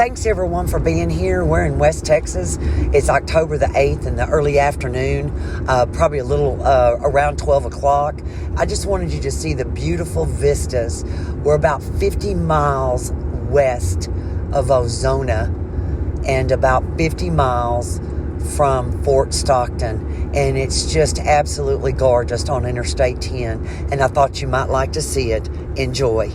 Thanks everyone for being here. We're in West Texas. It's October the 8th in the early afternoon, probably a little around 12 o'clock. I just wanted you to see the beautiful vistas. We're about 50 miles west of Ozona and about 50 miles from Fort Stockton, and it's just absolutely gorgeous on Interstate 10, and I thought you might like to see it. Enjoy.